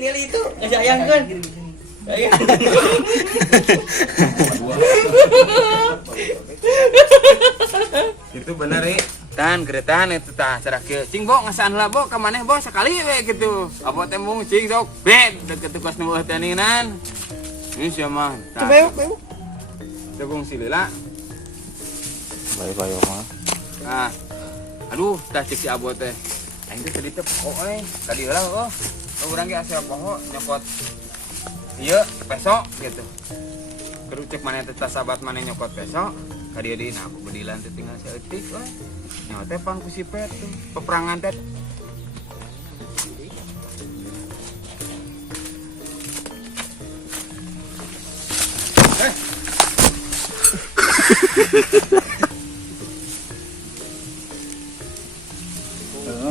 nilai itu. Sayangkan. Itu bener tan keretaan itu tah sarakeu cing bo ngasaan lah bo ka maneh bo sekali we gitu abot tembung cing sok bet deket kos nu beuh teuningan ini sia mah Coba yuk. tebung silila Bayo mah. nah aduh tah cik si abot teh aing teh tadi teh poho tadi heula urang ge asa poho nyokot ieu peso gitu terus cek maneh teh sahabat maneh nyokot peso kadia di nah bedilan teh tinggal saeutik we nyawa teh pang ku si pet tuh peperangan teh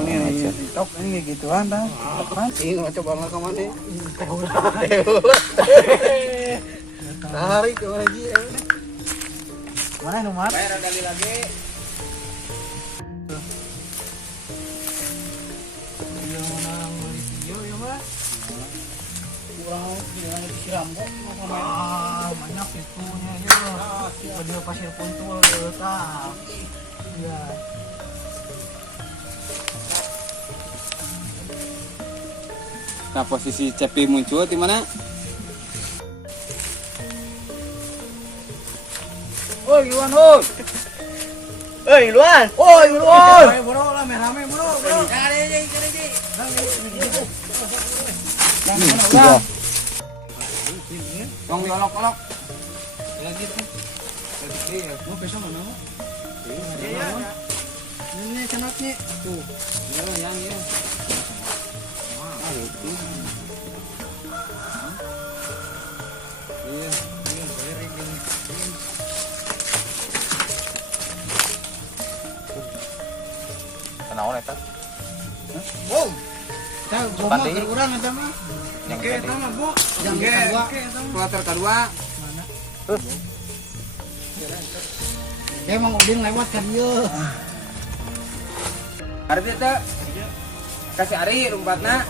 Ini tok ini gituan dah. ini coba nggak kemana Tarik ke lagi. Mana nomor? bayar kali lagi Yang mana beli video ya mah? Kurang jangan disiram kok. Banyak itunya ya. Video pasir puntul letak. Ya. nah posisi Cepi muncul di mana Oi, Luan, oi. Oi, Luan. Oi, Luan. Ayo bro, rame-rame bro. Tong diolok-olok Lagi tuh. Iya, mau besok mana? Iya. Ini cenatnya. Tuh. yang Iya, bayar ini. Kenaon eta? Bom. Tah, gua mah kurang eta mah. Yang Oke, eta mah, Bu. Yang kedua. Kloter kedua Mana? Emang udin lewat kan ieu. arti teh kasih ari lompatna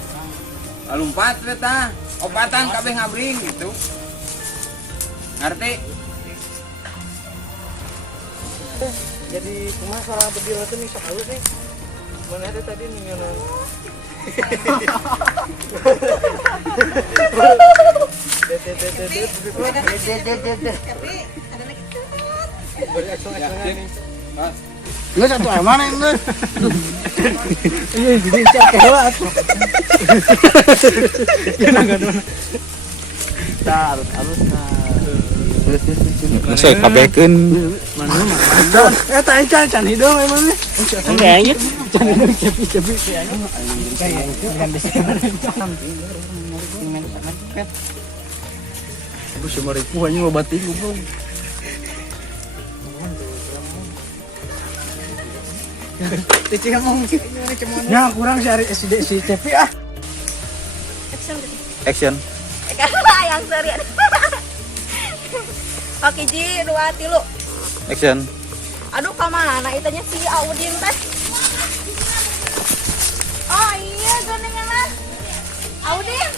lompat teh opatan kabeh ngabring gitu ngerti Jadi kumaha soal berdiri itu nih sok halus nih. Mana ada tadi nih yang Nggak satu mana yang nggak? Iya, jadi cakep harus Masih kabekeun. mana? Tanya can hidung emang nih. Enggak ya? Can hidung cepi. Kayak itu dengan Aku cuma ribu hanya ngobatin bro. Cici ngomong ya kurang cari SD si Cepi ah. Action. Yang serius. Oke Ji, 2 3. Action. Aduh kemana itanya si Audin teh? Oh iya gandengnya mas Audin.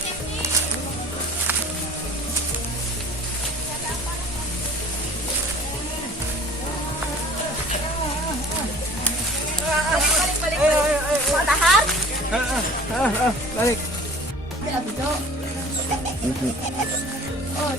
Balik. Mau tahar? Balik. Oh,